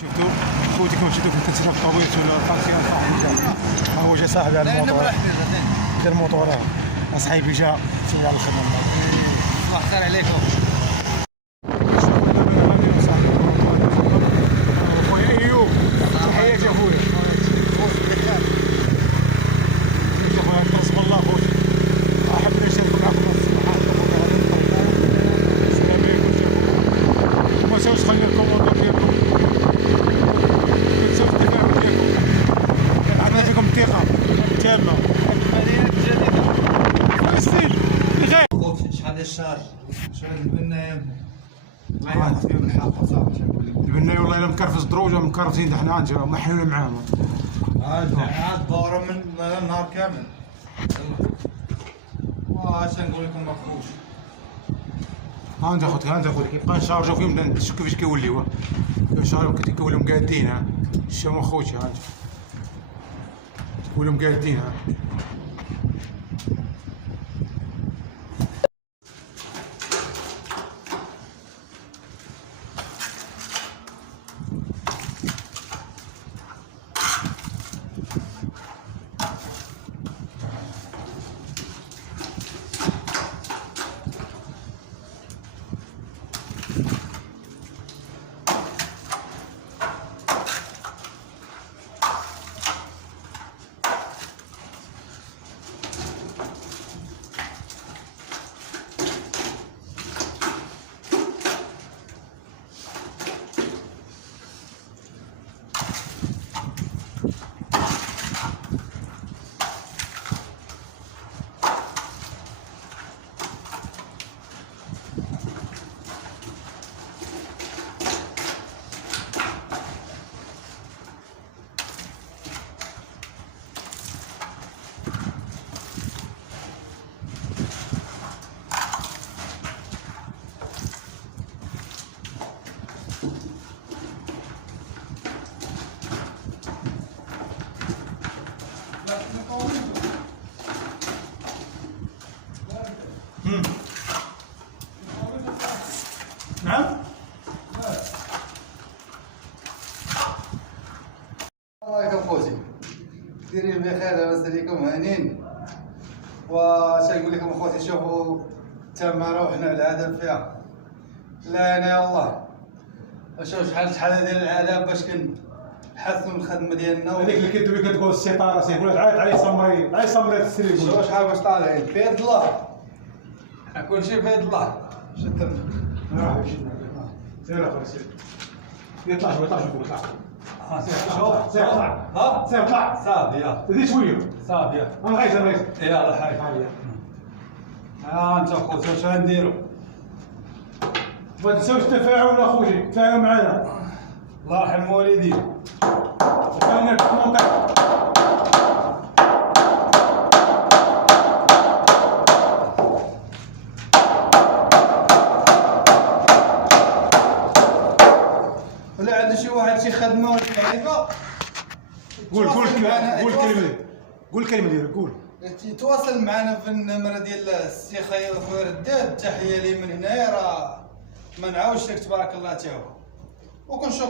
شفتوا خوتي كون شفتوا كنت تسرق طويل ولا طاكسي صاحبي جا ها هو جا صاحبي على الموطور دير الموطور صاحبي جا سير على الخدمه صباح الخير عليكم. خويا ايوب تحياتي اخويا بسم الله خويا احب نشارك معكم السماحات السلام عليكم وما تنساوش تخليو الكومونتير ديالكم عندنا فيكم الثقة تامة. المدينة الجديدة فلسطين بخير. خوتي شحال ديال الشهر شحال البناية عيط فيهم الحق صاحبي. البناية والله الا مكرفس دروجة مكرفسين حنا عندنا محلولين معاهم. عاد دورة من النهار كامل. واش نقول لكم مفروش. ها انت خوتي ها انت خوتي كيبقى نشارجو فيهم نشوف كيفاش كيوليو كنشارجو كيوليو قادين ها شوفوا خوتي ها انت كيوليو قادين ها. نعم السلام عليكم خوتي، دايرين بخير لاباس عليكم هانين. واش نقول لكم اخوتي، شوفوا التماره وحنا العذاب فيها. لا انا يلاه شوف شحال ديال العذاب باش كنحسنوا من الخدمه ديالنا. هذيك اللي كدوي كتقول السيطره سيقول تعيط عليه صمري عليه صمري السري شوف شحال باش طالعين في يد الله، حنا كلشي في يد الله. شتم سير اخويا سير يطلع شويه يطلع شويه يطلع شوف سير طلع ها سير طلع صافي يا زيد شويه صافي يا انا غير رئيس يلا حي انت اخوتي واش غنديروا؟ ما تنساوش التفاعل اخوتي تفاعلوا معنا الله يرحم والديك. وخلينا في الكومنتير. ولا عنده شي واحد شي خدمه ولا معرفه قول الكلمه ديالك قول. يتواصل معنا في النمره ديال السي خير خويا رداد. تحيه لي من هنايا، راه ما نعاودش لك تبارك الله تا هو وكنشوف